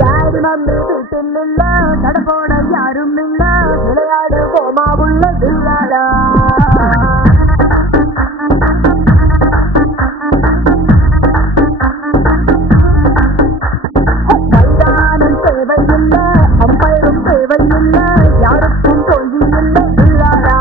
Daddy mummy வீட்டில் இல்ல, கடப்போட யாரும் இல்ல, விளையாடு போமா உள்ள வில்லாடா. மைதானம் தேவையில்ல, அம்பையும் தேவையில்ல, யாருக்கும் தோல்வி இல்லை வில்லாடா.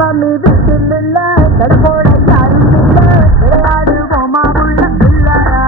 மம்மி வீட்டில் இல்ல, கடப்போட யாரும் இல்ல, விளையாடு போமா உள்ள வில்லாடா.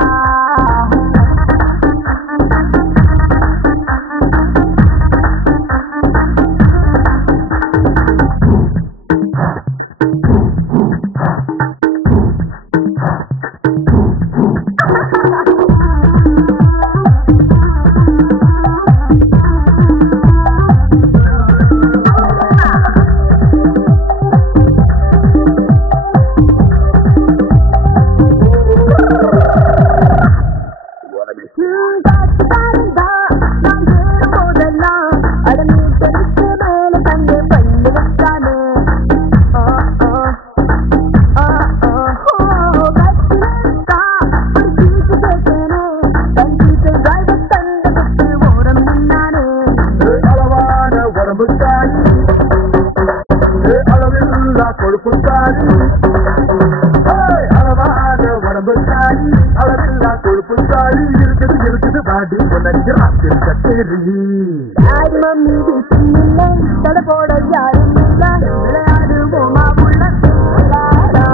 டாடி மம்மி வீட்டில் இல்லை, கடப்போட யாரும் இல்ல, விளையாடு போமா உள்ள வில்லாடா.